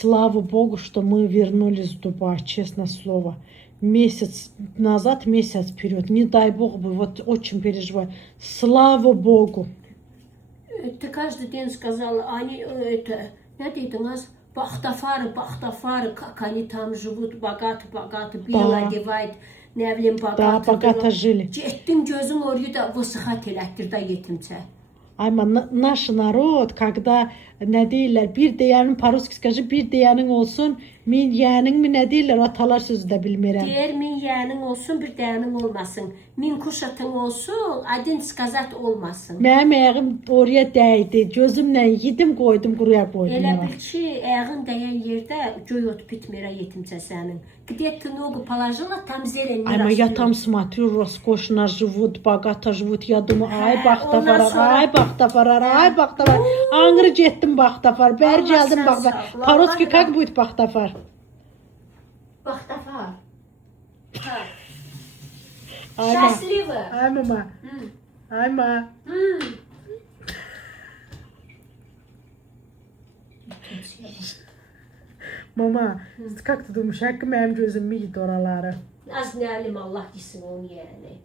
слава Богу, что мы вернулись в Дубай, честное слово. Месяц назад, месяц вперед. Не дай Бог бы, вот очень переживаю. Слава Богу. Ты каждый день сказала, они это, знаете, у нас бахтафары, как они там живут, богато, бело одевают, ne bileyim Да, богато жили. Getdim gözüm oraya da vısıxat elətdir da yetimçə. Ama наш народ, когда ne deyirlər, bir deyənin paruski skажи, bir deyənin olsun, min yeğenin mi ne deyirlər, o atalar sözü de bilmirəm. Deyir, min yeğenin olsun, bir deyənin olmasın. Min kuşatın olsun, adın skazat olmasın. Mənim ayağım oraya dəydi, gözümlə yedim, qoydum, quruya qoydum. Elə bil ki, ayağın dəyən yerdə göy ot bitmirə yetimçə sənin. Где-то ногу положила, там зелень не Ама я растет. там смотрю, роскошно живут, богато живут. Я думаю, ay baxtafarar, ay baxtafarar, ay baxtafarar. Anqır getdim baxtafar, bəri Allah gəldim sən baxtafar. saxla, Paroski Allah как будет baxtafar? Бахтафар. Ay ma, Счастливо. ay mama, ay ma. Mama, как ты думаешь, как mənim gözüm yedi oraları? Az ne alim Allah gitsin onu yani.